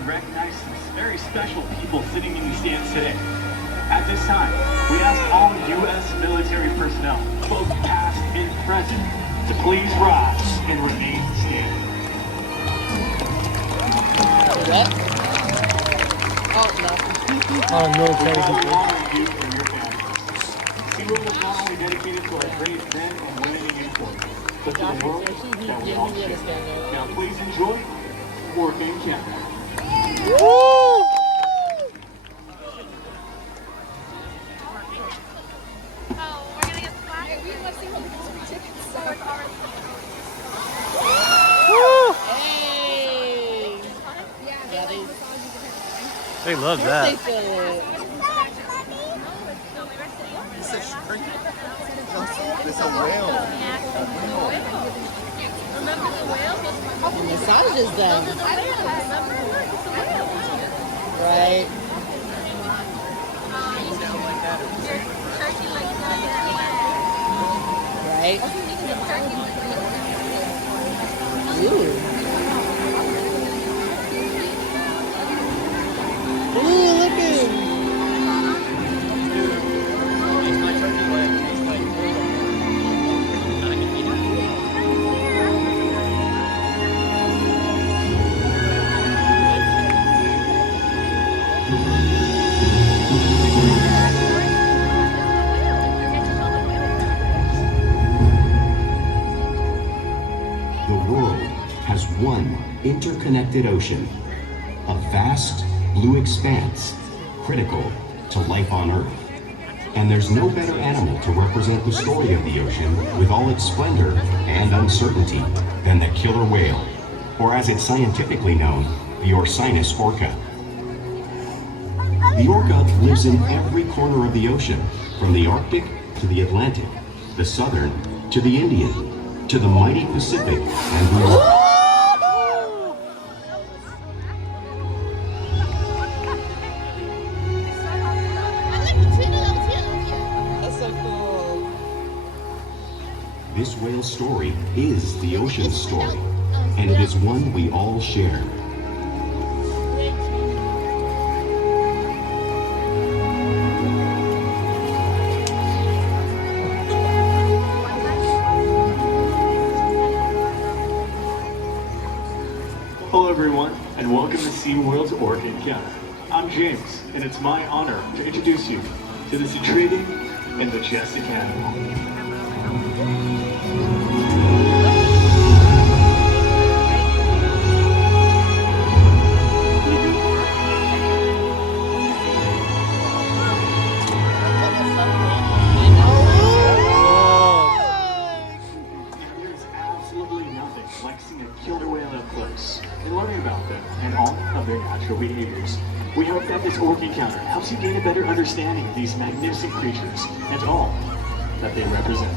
to recognize some very special people sitting in the stands today. At this time, we ask all U.S. military personnel, both past and present, to please rise and remain standing. What? Oh, no. Oh, military We people. honor you and your families. SeaWorld is not only dedicated to our great men and women in uniform, but to the world that we all share. Now please enjoy Working Canada. Woo! Hey! Yeah, They love they that. feel it. It's a shrink. It's a whale. Remember the whale? The massage is done. Right. Turkey like that. Right. Turkey like that. Ooh. Ooh, look at him. The world has one interconnected ocean, a vast blue expanse critical to life on Earth. And there's no better animal to represent the story of the ocean with all its splendor and uncertainty than the killer whale, or as it's scientifically known, the Orcinus orca. The orca lives in every corner of the ocean, from the Arctic to the Atlantic, the Southern to the Indian, to the mighty Pacific, and beyond. That's so cool. This whale's story is the ocean's story, and it is one we all share. Hello everyone, and welcome to SeaWorld's Orca Encounter. I'm James, and it's my honor to introduce you to this intriguing and majestic animal. There's absolutely nothing like seeing a killer whale up close and learning about them and all of their natural behaviors. We hope that this Orca Encounter helps you gain a better understanding of these magnificent creatures and all that they represent.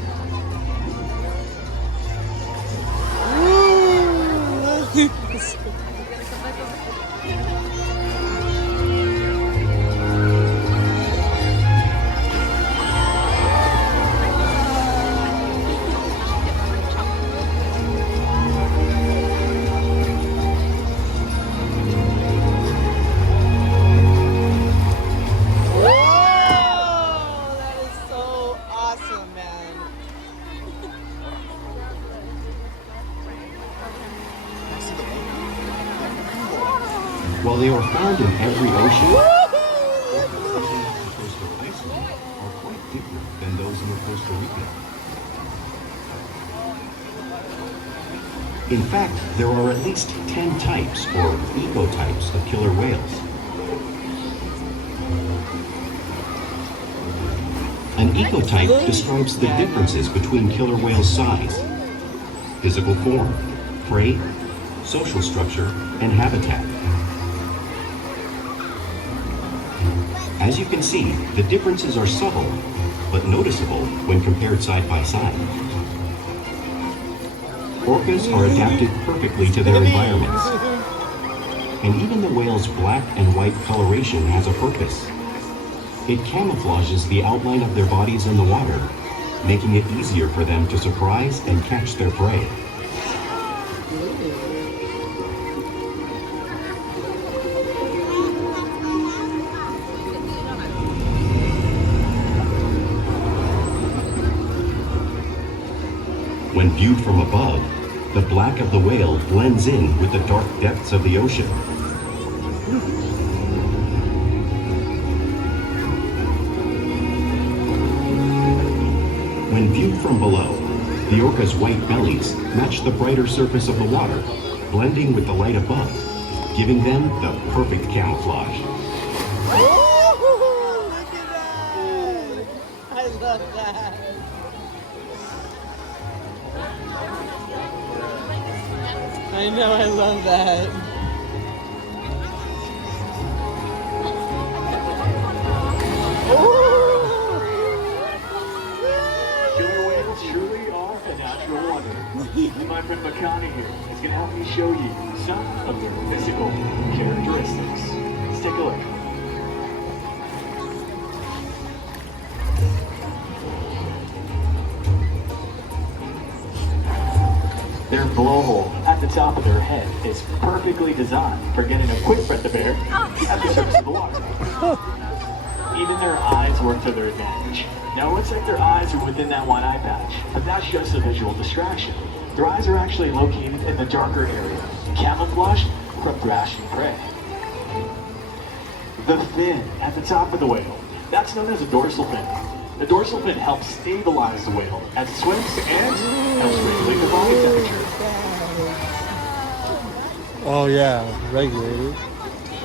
Whoa! That is so awesome, man. While they are found in every ocean, orcas on the coast of Iceland are quite different than those in Costa Rica. In fact, there are at least 10 types or ecotypes of killer whales. An ecotype describes the differences between killer whales' size, physical form, prey, social structure, and habitat. As you can see, the differences are subtle, but noticeable when compared side by side. Orcas are adapted perfectly to their environments. And even the whale's black and white coloration has a purpose. It camouflages the outline of their bodies in the water, making it easier for them to surprise and catch their prey. When viewed from above, the black of the whale blends in with the dark depths of the ocean. When viewed from below, the orca's white bellies match the brighter surface of the water, blending with the light above, giving them the perfect camouflage. Ooh, look at that! I love that. I know, I love that. Killer whales truly are a natural wonder. My friend Makani here is going to help me show you some of their physical characteristics. Let's take a look. Their blowhole at the top of their head is perfectly designed for getting a quick breath of air at the surface of the water. Even their eyes work to their advantage. Now it looks like their eyes are within that one eye patch, but that's just a visual distraction. Their eyes are actually located in the darker area, camouflaged from thrashing prey. The fin at the top of the whale, that's known as a dorsal fin. The dorsal fin helps stabilize the whale as it swims and helps regulate the body temperature. Oh yeah, regulated.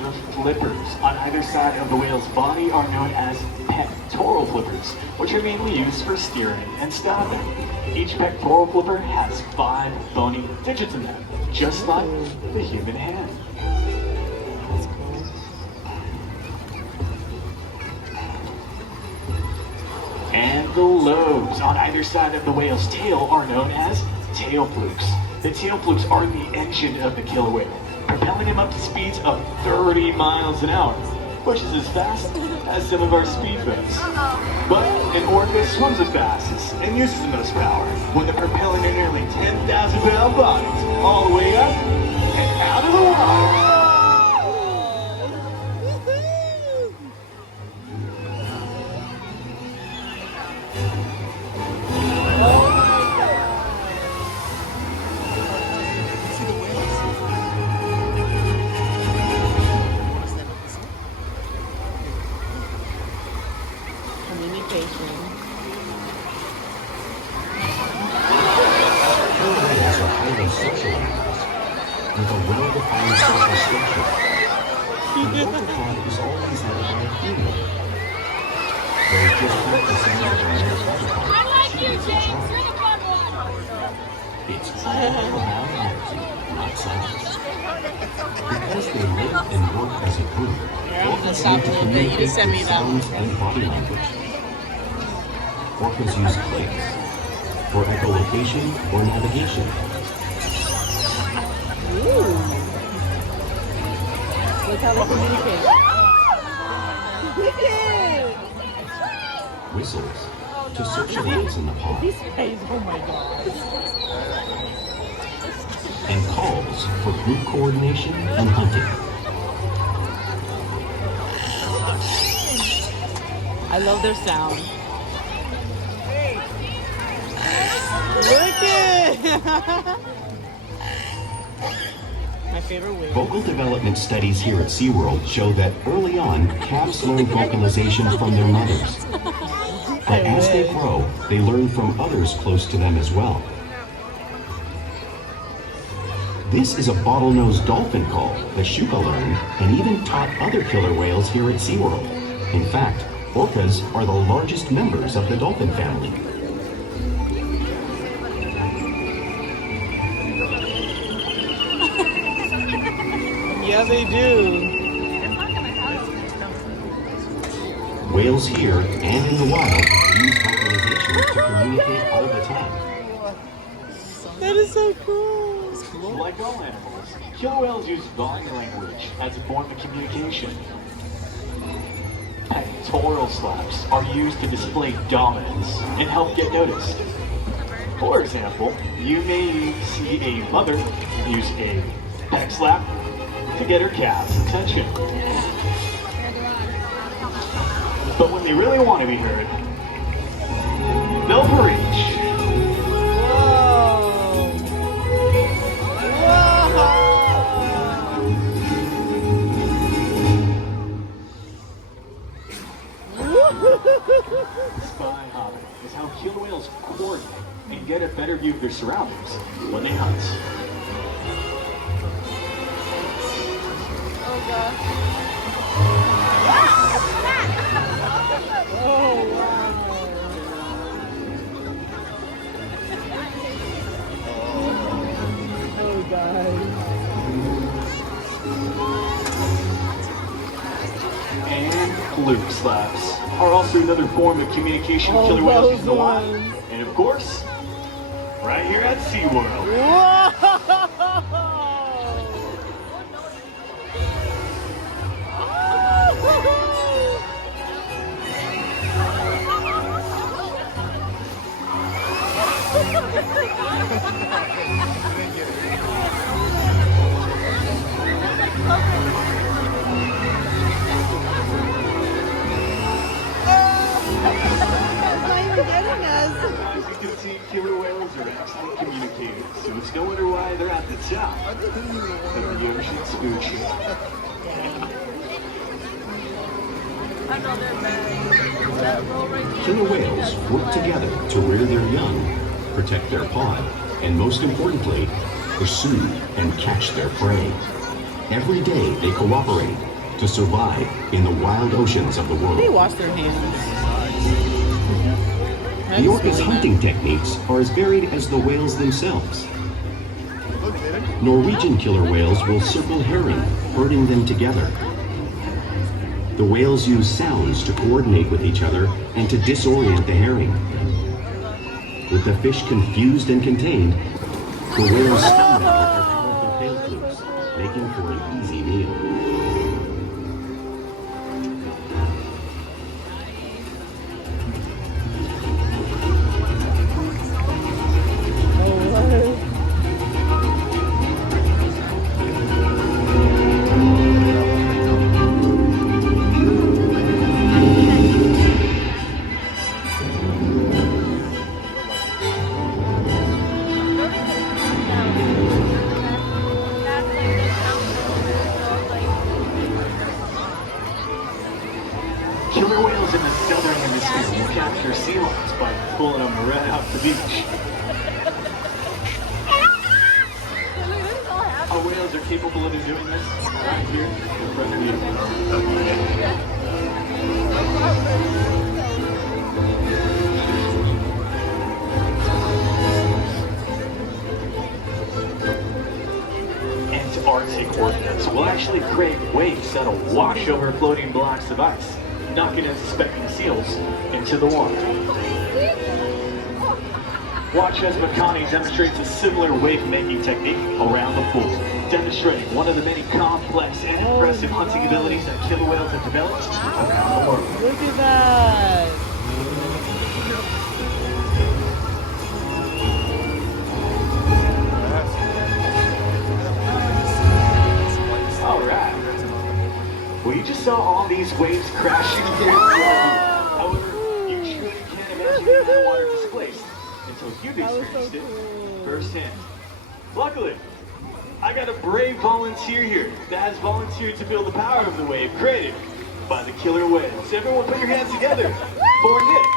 The flippers on either side of the whale's body are known as pectoral flippers, which are mainly used for steering and stopping. Each pectoral flipper has 5 bony digits in them, just like the human hand. And the lobes on either side of the whale's tail are known as tail flukes. The tail flukes are the engine of the killer whale, propelling him up to speeds of 30 miles an hour, which is as fast as some of our speedboats. But an orca swims the fastest and uses the most power when they're propelling their nearly 10,000-pound bodies all the way up and out of the water. Communication. Whales are highly social animals with a well-defined social structure. The local tribe is always led by a female. Though just like the sound of their male counterpart, she is in charge. It's all about energy, not silence. Because they live and work as a group, I'm gonna stop a little bit. You just sent me that sounds and body language. Orcas use clicks for echolocation or navigation. Ooh. Look how they communicate. Wicked! Whistles to socialize in the pond. His face, oh my god. And calls for group coordination and hunting. I love their sound. Wicked! My favorite wave. Vocal development studies here at SeaWorld show that early on, calves learn vocalization from their mothers. But as they grow, they learn from others close to them as well. This is a bottlenose dolphin call that Shuka learned and even taught other killer whales here at SeaWorld. In fact, orcas are the largest members of the dolphin family. Yeah, they do. Whales here and in the wild use vocalization to communicate all the time. That is so cool. Like all animals, killer whales use body language as a form of communication. Pectoral slaps are used to display dominance and help get noticed. For example, you may see a mother use a pec slap to get her calf's attention. But when they really want to be heard, they'll preach. Whoa. view of their surroundings when they hunt. Oh gosh. Oh god. And fluke slaps are also another form of communication with killer whales in the wild. And of course, right here at SeaWorld. As you can see, killer whales are excellent communicators, so it's no wonder why they're at the top of the ocean's food chain. Killer whales work together to rear their young, protect their pod, and most importantly, pursue and catch their prey. Every day they cooperate to survive in the wild oceans of the world. They wash their hands. The orca's hunting techniques are as varied as the whales themselves. Norwegian killer whales will circle herring, herding them together. The whales use sounds to coordinate with each other and to disorient the herring. With the fish confused and contained, the whales stun them with their powerful tail flukes, making for an easy meal. Killer whales in the southern hemisphere will capture sea lions by pulling them right off the beach. Our whales are capable of doing this right here in front of you. Antarctic orcas will actually create waves that'll wash over floating blocks of ice, knocking unsuspecting seals into the water. Watch as McConney demonstrates a similar wave-making technique around the pool, demonstrating one of the many complex and impressive hunting abilities that killer whales have developed around the world. Look at that. All right. Well, you just saw all these waves crashing through. However, you truly can't imagine that water displaced until you've experienced it firsthand. Luckily, I got a brave volunteer here that has volunteered to feel the power of the wave created by the killer whales. Everyone put your hands together for Nick.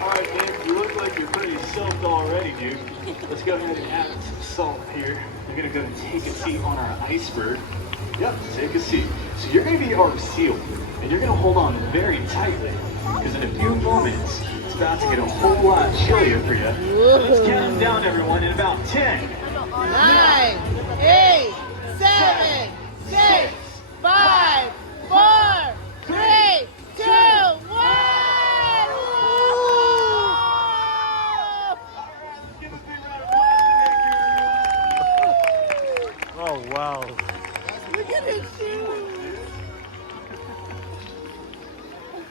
All right, Nick, you look like you're pretty soaked already, dude. Let's go ahead and add some salt here. You're gonna go and take a seat on our iceberg. Yep, take a seat. So you're gonna be our seal, and you're gonna hold on very tightly, because in a few moments, it's about to get a whole lot chillier for you. Let's count them down, everyone, in about 10, 9, 8, 7, 6, 5, 4, 3, 2, 1. Oh, wow. Look at his shoes.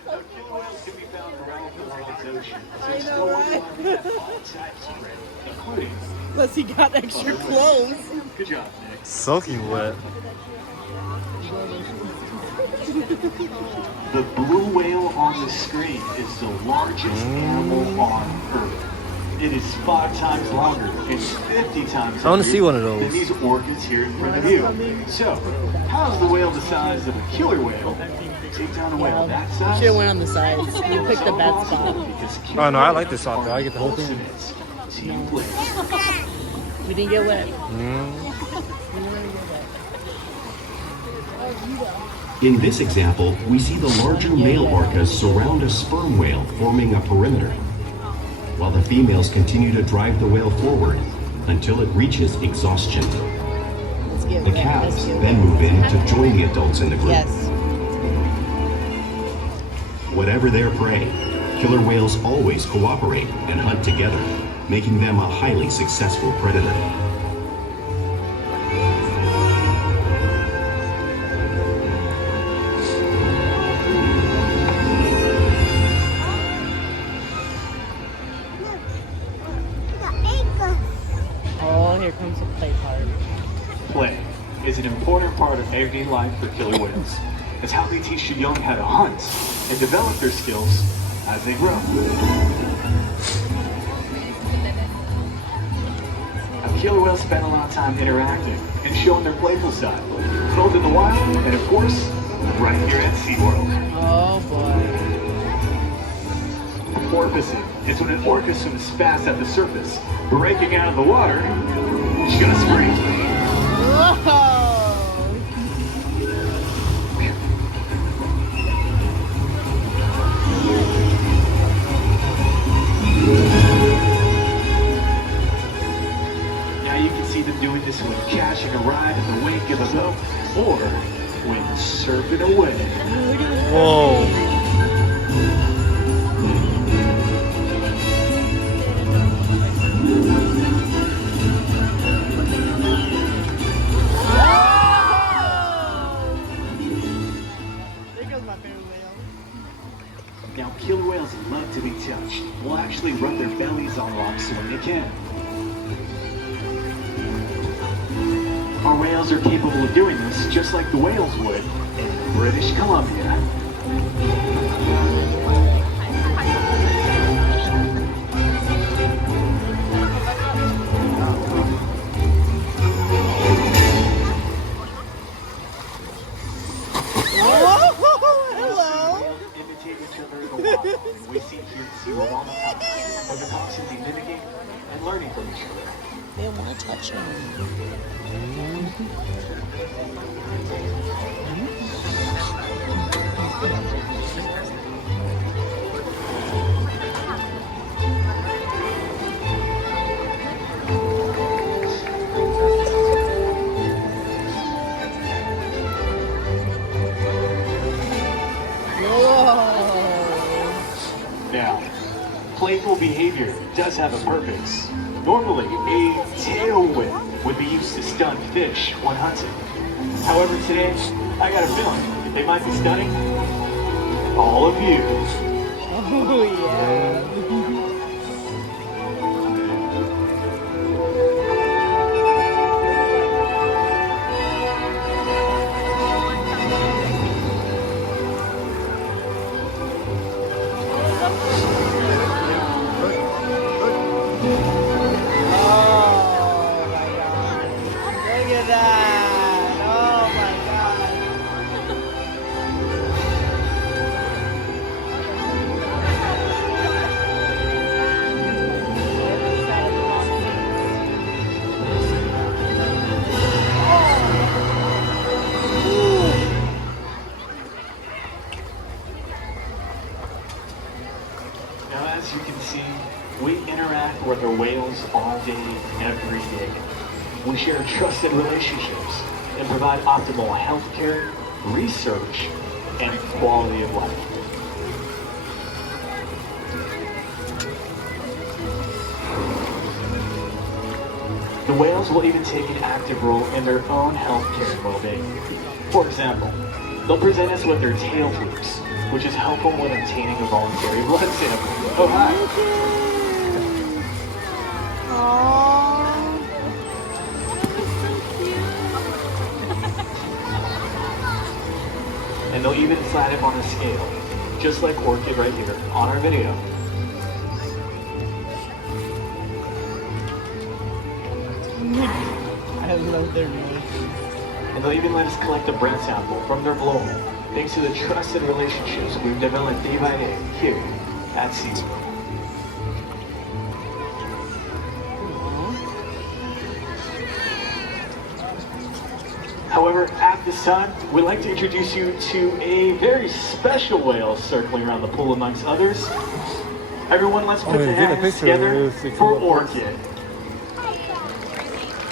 Killer whales can be found around the world's ocean. I know, right? Including. Plus he got extra clothes. Good job, Nick. Soaking wet. The blue whale on the screen is the largest animal on Earth. It is 5 times longer and 50 times I want to see one of than those. these orcas here in front of you. So, how is the whale the size of a killer whale take down a whale that size? Should have went on the sides. You picked the bad spot. Oh, no, I like this spot, though. I get the whole thing. team plays. We didn't get wet. In this example, we see the larger male orcas surround a sperm whale, forming a perimeter, while the females continue to drive the whale forward until it reaches exhaustion. Let's get The wet. calves Let's get then move in to join the adults in the group. Yes. Whatever their prey, killer whales always cooperate and hunt together, making them a highly successful predator. Oh, here comes the play part. Play is an important part of everyday life for killer whales. It's how they teach the young how to hunt and develop their skills as they grow. Now, killer whales spend a lot of time interacting and showing their playful side, both in the wild and, of course, right here at SeaWorld. Oh boy. Porpoising is when an orca swims fast at the surface, breaking out of the water just briefly. Whoa! Now you can see them doing this when catching a ride in the wake of a boat or when surfing away. Whoa. There goes my favorite whale. Now killer whales love to be touched. Will actually rub their bellies on rocks when they can. Our whales are capable of doing this just like the whales would in British Columbia. Hello. Imitate each other in the wild, and we see here at SeaWorld all the time, where they're constantly mimicking and learning from each other. They want to touch me. Now, playful behavior does have a purpose. Normally, a tailwind would be used to stun fish when hunting. However, today, I got a feeling they might be stunning all of you. Oh yeah. Oh my god. Look at that. Oh my god. Now, as you can see, we interact with our whales all day, every day. We share trusted relationships and provide optimal healthcare, research, and quality of life. The whales will even take an active role in their own healthcare and well-being. For example, they'll present us with their tail flukes, which is helpful when obtaining a voluntary blood sample. Oh, hi. And they'll even flat it on a scale, just like Orchid right here on our video. I love their noises. And they'll even let us collect a breath sample from their blowhole, thanks to the trusted relationships we've developed day by day here at SeaWorld. However, at this time, we'd like to introduce you to a very special whale circling around the pool amongst others. Everyone, let's put the get a hands picture together with the for camera, please. Orchid.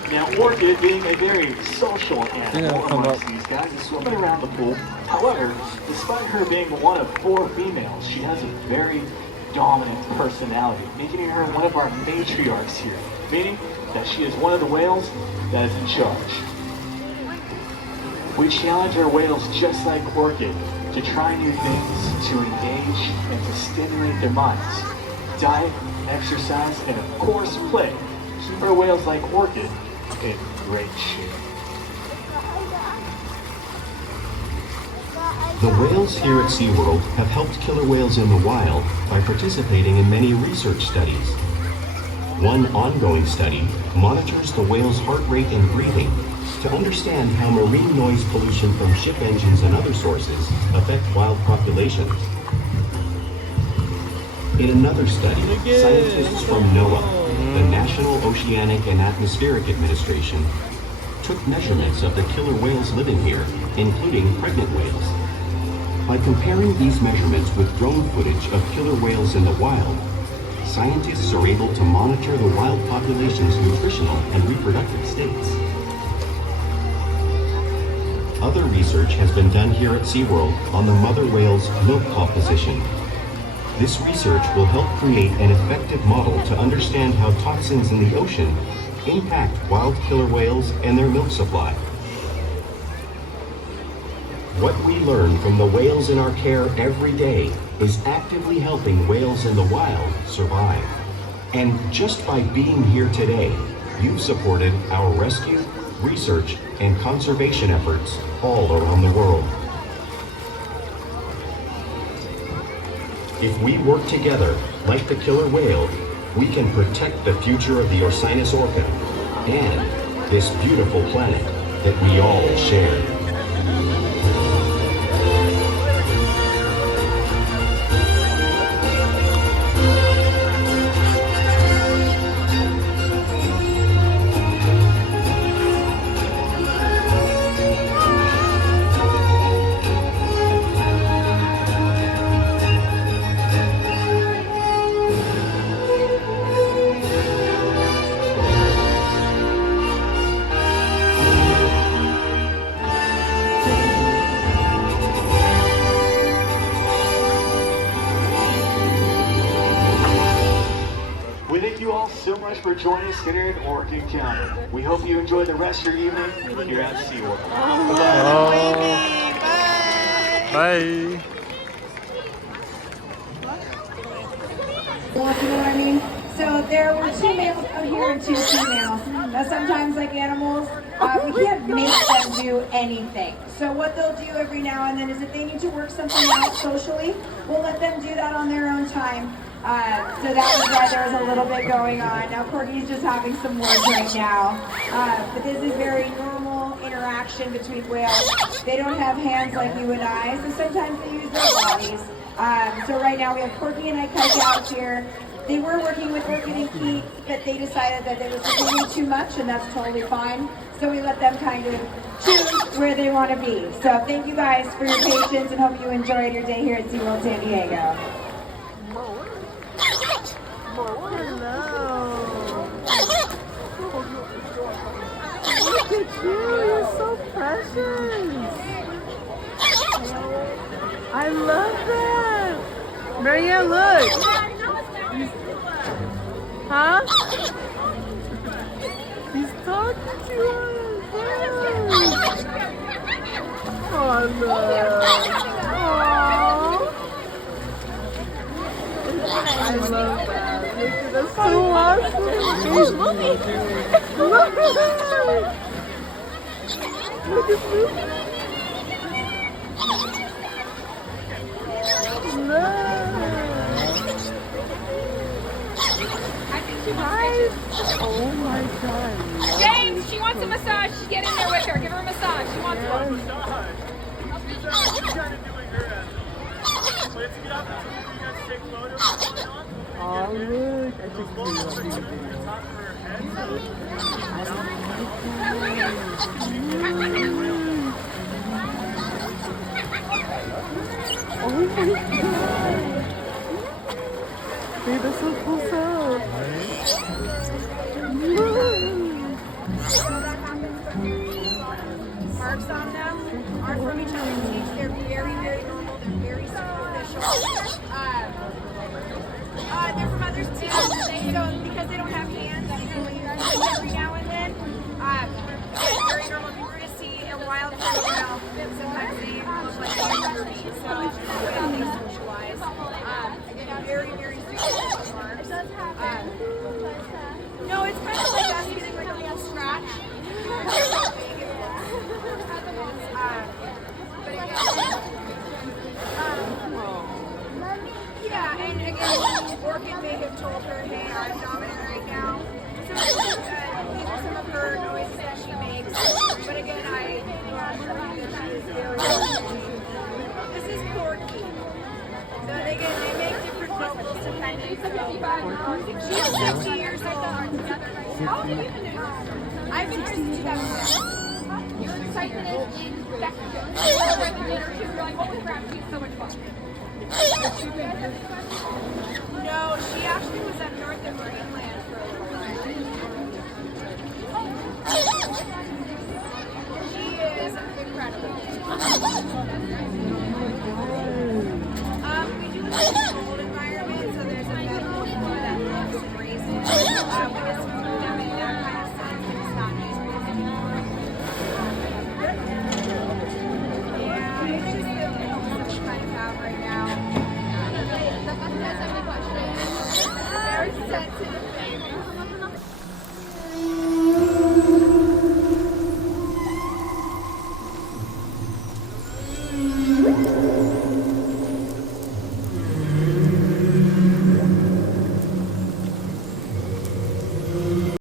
Now, Orchid, being a very social animal come amongst up. these guys, is swimming around the pool. However, despite her being one of 4 females, she has a very dominant personality, making her one of our matriarchs here, meaning that she is one of the whales that is in charge. We challenge our whales just like Orchid to try new things, to engage, and to stimulate their minds. Diet, exercise, and of course play keep our whales like Orchid in great shape. The whales here at SeaWorld have helped killer whales in the wild by participating in many research studies. One ongoing study monitors the whale's heart rate and breathing to understand how marine noise pollution from ship engines and other sources affect wild populations. In another study, scientists from NOAA, the National Oceanic and Atmospheric Administration, took measurements of the killer whales living here, including pregnant whales. By comparing these measurements with drone footage of killer whales in the wild, scientists are able to monitor the wild population's nutritional and reproductive states. Other research has been done here at SeaWorld on the mother whale's milk composition. This research will help create an effective model to understand how toxins in the ocean impact wild killer whales and their milk supply. What we learn from the whales in our care every day is actively helping whales in the wild survive. And just by being here today, you've supported our rescue, research, and conservation efforts all around the world. If we work together, like the killer whale, we can protect the future of the Orcinus orca and this beautiful planet that we all share. We thank you all so much for joining us here in Orchid County. We hope you enjoy the rest of your evening here at SeaWorld. Bye. Well, you know what I mean? So there were 2 males out here and 2 females. Now sometimes, like animals, we can't make them do anything. So what they'll do every now and then is if they need to work something out socially, we'll let them do that on their own time. So that was why there was a little bit going on. Now Corky's just having some words right now. But this is very normal interaction between whales. They don't have hands like you and I, so sometimes they use their bodies. So right now we have Corky and Ike out here. They were working with Orchid and Keith, but they decided that they was doing too much, and that's totally fine. So we let them kind of choose where they want to be. So thank you guys for your patience and hope you enjoyed your day here at SeaWorld San Diego. Look at you, you're so precious. I love that. Maria, look. Huh? He's talking to us. Oh, look. Aww. I love that. Look at that's so awesome. He's moving. Look at that. Look at this. Guys. Oh my god. James, she wants a massage. Get in there with her. Give her a massage. She wants one. She's kind of doing her end. Let's get up and you guys take photos. Oh look. I just Top of her head. every now and then. It's very normal. If you were to see a wild female, sometimes they look like babies. So it's just the way how they socialize. Very, very super alarms. No, it's kind of like us getting like a little scratch. Yeah, and again, Orchid may have told her, hey, I'm dominant right now. So these are some of her noises that she makes. But again, I assure you that she is very dominant. This is Porky. So again, they make different vocals depending on she's 60 years old. How old have you been doing this? I've been here since 2006. Your excitement is infectious. You're like, holy crap, she's so much fun. No, she actually was up north in Marineland.